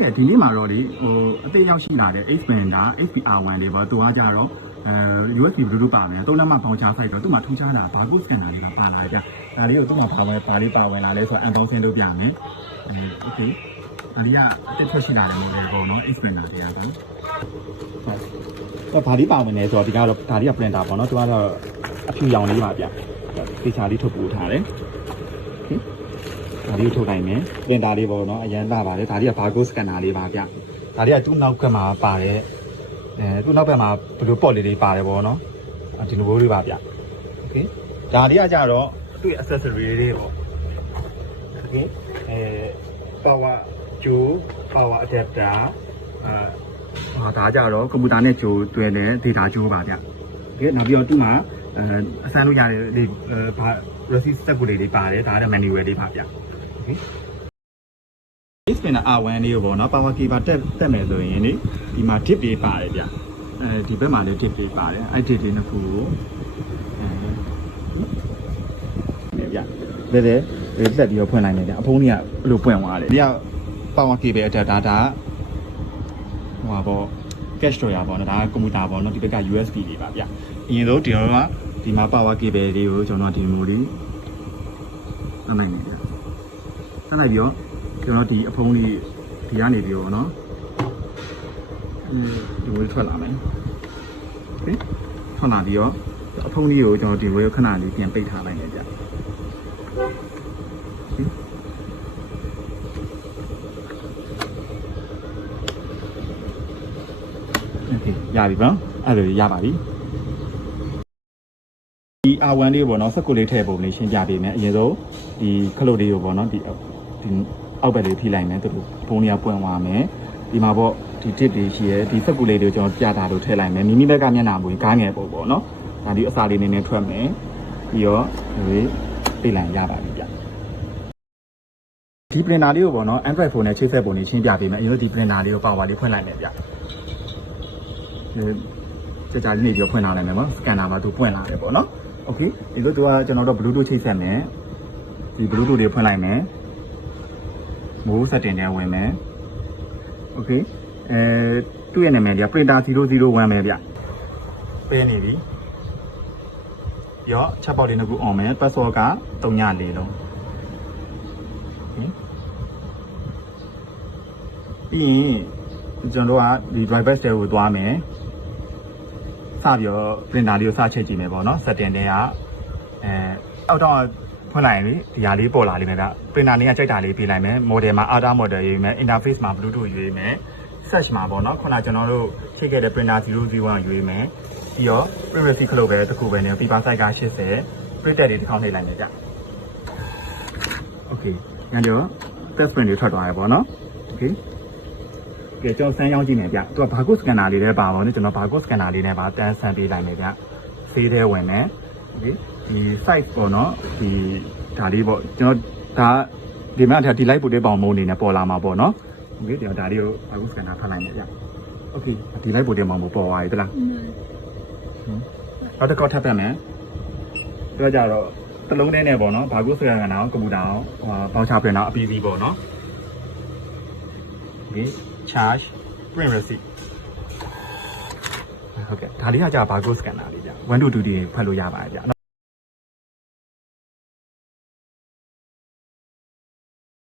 ကဲ့ဒီနေ့မှာတော့ဒီအသေးရောက်ရှိလာတဲ့ Xpander XPR1 လေးပေါ့သူကကြတော့USB Bluetooth ပါမယ်3လက်မှပေါင်ချဆိုင်တော့သူ့မှာထူးခြားတာ barcode scanner လေးပါလာကြဒါလေးကိုသူ့မှာပါဝင်လာလဲဆိုတော့ unboxing လုပ်ပြမယ်โอเคဒါလေးကအသက်ထွက်ရှိလာတယ်မို့လေပေါ့နော် Xpander တွေကဟုတ်တော့ဘာလေးပါဝင်လဲဆိုတော့ဒီကတော့ဒါလေးက printer ပေါ့နော်သူကတော့အဖြူရောင်လေးပါဗျဖေးချာလေးထုတ်ပို့ထားတယ်ဒါလေးထုတ်နိုင်မယ်ပရင်တာလေးပေါ့နော်အရန်လာပါတယ်ဒါလေးက barcode scanner လေးပါဗျဒါလေးကသူ့နောက်ကမှာပါတယ်သူ့နောက်ဘက်မှာဘလူးပေါ့လေးပါတယ်ပေါ့နော်ဒီလိုမျိုးလေးပါဗျโอเคဒါလေးကကြတော့သူ့ရဲ့ accessory လေးပေါ့โอเคpower jaw power adapter ဒါကြတော့ကွန်ပျူတာနဲ့ကြိုတွဲတဲ့ data ကြိုးပါဗျโอเคနောက်ပြီးတော့သူ့မှာအဆန်းလို့ရတယ်ဒီဘာ receipt စက်ကူလေးပါတယ်ဒါက manual လေးပါဗျXpander R1 လေးကိုပေါ့နော် power cable တက်မယ်ဆိုရင်ဒီမှာ dip လေးပါတယ်ဗျဒီဘက်မှာလည်း dip လေးပါတယ်အဲ့ dip လေးနှစ်ခုကိုဗျလက်ပြီးတော့ဖွင့်လိုက်နေတယ်အဖုံးကြီးကဘယ်လိုပွင့်သွားလဲဒီက power cable adapter ဒါဟိုပါပေါ့ cache storage ပေါ့နော်ဒါကကွန်ပျူတာပေါ့နော်ဒီဘက်က USB လေးပါဗျအရင်ဆုံးဒီမှာ power cable လေးကိုကျွန်တော်ဒီလိုလေးနိုင်နေတယ်ဆက်လိုက်ပြီးတော့ကျွန်တော်ဒီအဖုံးလေးဒီကနေပြီးတော့နော်ဒီလိုထွက်လာမယ်โอเคထွက်လာပြီးတော့အဖုံးလေးကိုကျွန်တော်ဒီလိုခဏလေးပြန်ပိတ်ထားလိုက်နေကြโอเคရပြီပေါ့အဲ့လိုရပါပြီဒီ R1 လေးပေါ့နော်စက်ကူလေးထည့်ပုံလေးရှင်းပြပေးမယ်အရင်ဆုံးဒီခလုတ်လေးကိုပေါ့နော်ဒီအောက်ဘက်လေးထိလိုက်မယ်သူတို့ဖုန်းလေးကပွင့်သွားမယ်ဒီမှာပေါ့ဒီ tip တွေရှိရဲဒီစက်ကူလေးတွေကိုကျွန်တော်ပြတာလို့ထည့်လိုက်မယ်မိမိဘက်ကမျက်နှာမူကားငယ်ပုံပေါ့နော်ဒါဒီအစာလေးနည်းနည်းထွက်မယ်ပြီးတော့ဒီပြလိုက်ရပါပြီဗျဒီ printer လေးကိုပေါ့နော် Android phone နဲ့ချိတ်ဆက်ပုံလေးရှင်းပြပေးမယ်အရင်တို့ဒီ printer လေးကို power လေးဖွင့်လိုက်မယ်ဗျကြာလေးနေပြီးဖွင့်လာနိုင်မယ်ပေါ့ scanner မှာသူပွင့်လာတယ်ပေါ့နော်โอเคဒီလိုသူကကျွန်တော်တို့ Bluetooth ချိတ်ဆက်မယ်ဒီ Bluetooth တွေဖွင့်လိုက်မယ်မိုး setting ထဲဝင်မယ်โอเคသူ့ရဲ့နာမည်က printer 001ပဲဗျပေးနေပြီရောချက်ပေါက်လေးတစ်ခု on မယ် password က304လုံးပြီးရင်ကျွန်တော်တို့ကဒီ driver တွေကိုသွားမယ်စပြီးတော့ printer လေးကိုစချိန်ကြည့်မယ်ပေါ့နော် setting တွေကအောက်တော့ဖွင့်လိုက်ရင်ဒီဟာလေးပေါ်လာလိမ့်မယ်ဗျ printer လေးကကြိုက်တာလေးပေးလိုက်မယ် model မှာ ATA model ရွေးမယ် interface မှာ bluetooth ရွေးမယ် search မှာပေါ့နော်ခုနကျွန်တော်တို့ချိန်ခဲ့တဲ့ printer 001ရွေးမယ်ပြီးတော့ print receipt ခလုတ်ပဲတစ်ခုပဲနေ paper size က80 printer တွေတစ်ခေါက်နှိပ်လိုက်မယ်ဗျ okay ညတော့ test print တွေထွက်သွားရပေါ့နော် okayကဲကျွန်တော်စမ်းရောက်ကြည့်မယ်ဗျသူက barcode scanner လေးလည်းပါပါနဲ့ကျွန်တော် barcode scanner လေးနဲ့ပါတန်းဆန်းပေးလိုက်မယ်ဗျဆေးသေးဝင်မယ်โอเคဒီ size ပေါ့နော်ဒီဒါလေးပေါ့ကျွန်တော်ဒါဒီမှာဒီ light ပို့တဲ့ပေါင်မုံနေနဲ့ပေါ်လာမှာပေါ့နော်โอเคဒါလေးကို barcode scanner ဖတ်လိုက်မယ်ဗျโอเคဒီ light ပို့တဲ့ပေါင်ပေါ်သွားပြီတလားနောက်တစ်ခေါက်ထပ်ပြမယ်ပြောကြတော့တလုံးနဲ့ပေါ့နော် barcode scanner ကကွန်ပျူတာပေါင်ချ printer အပီးစီပေါ့နော်โอเคcharge print receipt ဟုတ်ကဲ့ဒါလေးကကြာ barcode scanner လေးကြာ1 to 2 တွေဖတ်လို့ရပါတယ်ကြာ